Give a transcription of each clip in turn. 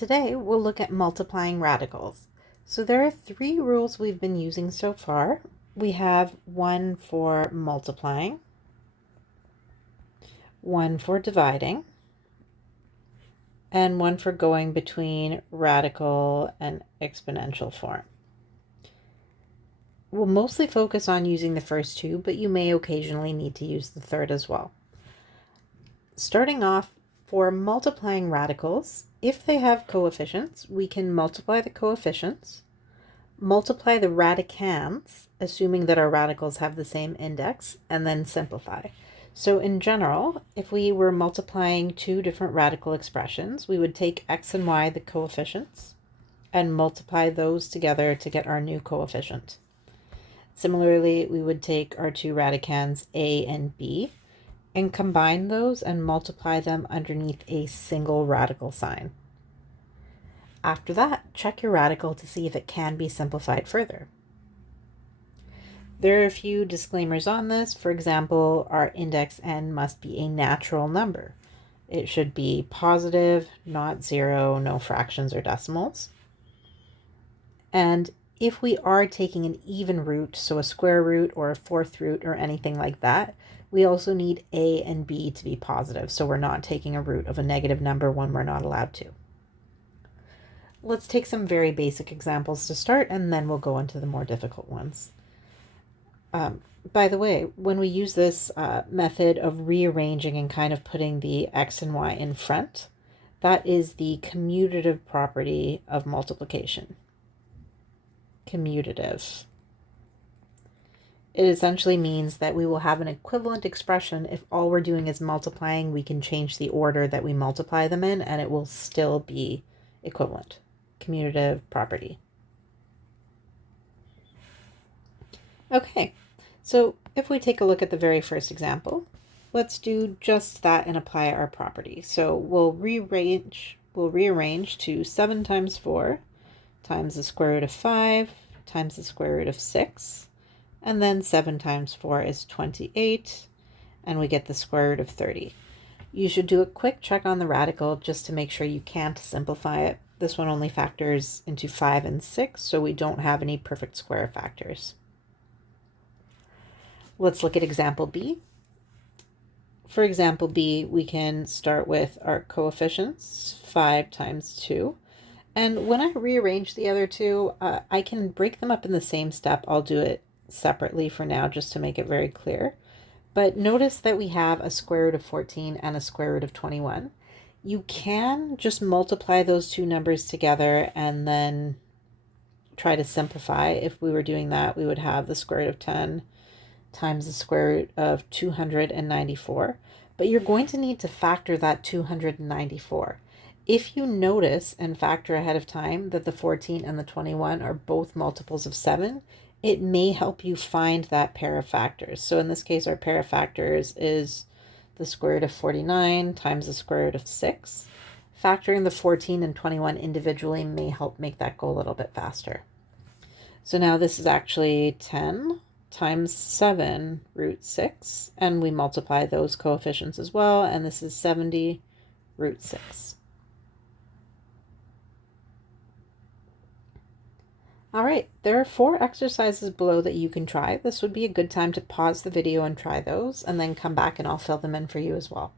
Today we'll look at multiplying radicals. So there are three rules we've been using so far. We have one for multiplying, one for dividing, and one for going between radical and exponential form. We'll mostly focus on using the first two, but you may occasionally need to use the third as well. Starting off, for multiplying radicals, if they have coefficients, we can multiply the coefficients, multiply the radicands, assuming that our radicals have the same index, and then simplify. So in general, if we were multiplying two different radical expressions, we would take x and y, the coefficients, and multiply those together to get our new coefficient. Similarly, we would take our two radicands a and b and combine those and multiply them underneath a single radical sign. After that, check your radical to see if it can be simplified further. There are a few disclaimers on this. For example, our index n must be a natural number. It should be positive, not zero, no fractions or decimals. And if we are taking an even root, so a square root or a fourth root or anything like that, we also need a and b to be positive, so we're not taking a root of a negative number when we're not allowed to. Let's take some very basic examples to start, and then we'll go into the more difficult ones. By the way, when we use this method of rearranging and kind of putting the x and y in front, that is the commutative property of multiplication. Commutative. It essentially means that we will have an equivalent expression if all we're doing is multiplying. We can change the order that we multiply them in and it will still be equivalent. Commutative property. Okay, so if we take a look at the very first example, let's do just that and apply our property. So we'll rearrange to 7 times 4 times the square root of 5 times the square root of 6. And then 7 times 4 is 28, and we get the square root of 30. You should do a quick check on the radical just to make sure you can't simplify it. This one only factors into 5 and 6, so we don't have any perfect square factors. Let's look at example B. For example B, we can start with our coefficients, 5 times 2. And when I rearrange the other two, I can break them up in the same step. I'll do it separately for now just to make it very clear. But notice that we have a square root of 14 and a square root of 21. You can just multiply those two numbers together and then try to simplify. If we were doing that, we would have the square root of 10 times the square root of 294. But you're going to need to factor that 294. If you notice and factor ahead of time that the 14 and the 21 are both multiples of 7, it may help you find that pair of factors. So in this case, our pair of factors is the square root of 49 times the square root of 6. Factoring the 14 and 21 individually may help make that go a little bit faster. So now this is actually 10 times 7 root 6, and we multiply those coefficients as well, and this is 70 root 6. All right, there are 4 exercises below that you can try. This would be a good time to pause the video and try those, and then come back and I'll fill them in for you as well.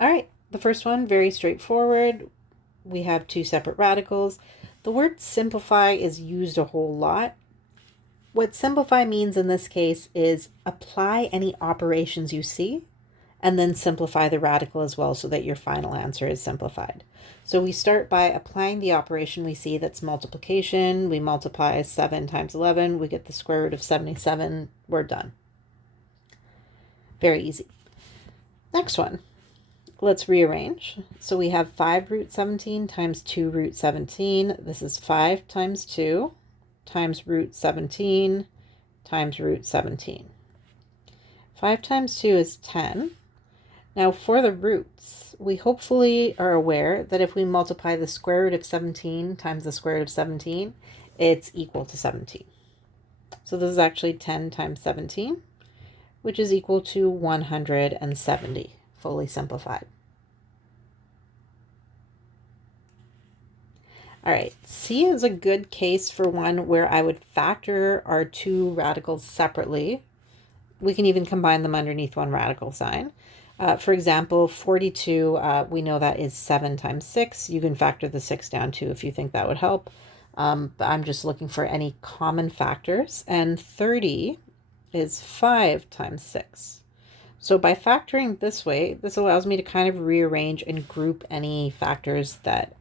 All right, the first one, very straightforward. We have 2 separate radicals. The word simplify is used a whole lot. What simplify means in this case is apply any operations you see and then simplify the radical as well so that your final answer is simplified. So we start by applying the operation we see, that's multiplication. We multiply 7 times 11, we get the square root of 77, we're done. Very easy. Next one, let's rearrange. So we have 5 root 17 times 2 root 17. This is 5 times 2 times root 17 times root 17. 5 times 2 is 10. Now for the roots, we hopefully are aware that if we multiply the square root of 17 times the square root of 17, it's equal to 17. So this is actually 10 times 17. which is equal to 170, fully simplified. All right, C is a good case for one where I would factor our two radicals separately. We can even combine them underneath one radical sign. For example, 42, we know that is 7 times 6. You can factor the 6 down too if you think that would help. But I'm just looking for any common factors. And 30 is 5 times 6. So by factoring this way, this allows me to kind of rearrange and group any factors that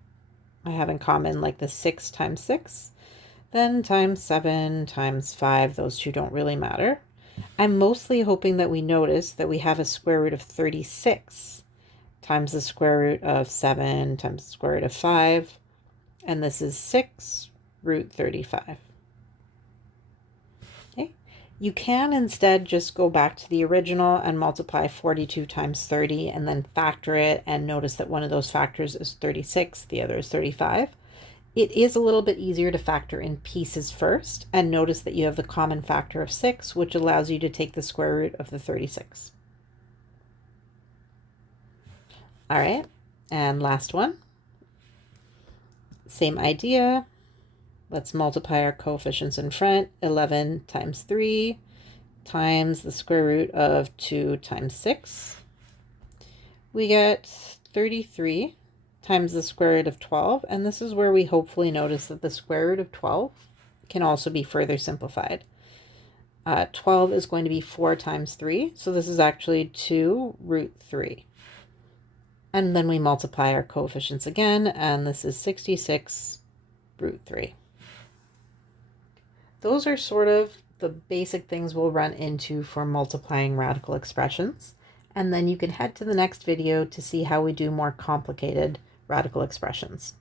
I have in common, like the 6 times 6, then times 7 times 5. Those two don't really matter. I'm mostly hoping that we notice that we have a square root of 36 times the square root of 7 times the square root of 5, and this is 6 root 35. Okay. You can instead just go back to the original and multiply 42 times 30 and then factor it, and notice that one of those factors is 36, the other is 35. It is a little bit easier to factor in pieces first, and notice that you have the common factor of 6, which allows you to take the square root of the 36. All right, and last one. Same idea. Let's multiply our coefficients in front. 11 times 3 times the square root of 2 times 6. We get 33 times the square root of 12, and this is where we hopefully notice that the square root of 12 can also be further simplified. 12 is going to be 4 times 3, so this is actually 2 root 3. And then we multiply our coefficients again, and this is 66 root 3. Those are sort of the basic things we'll run into for multiplying radical expressions. And then you can head to the next video to see how we do more complicated radical expressions.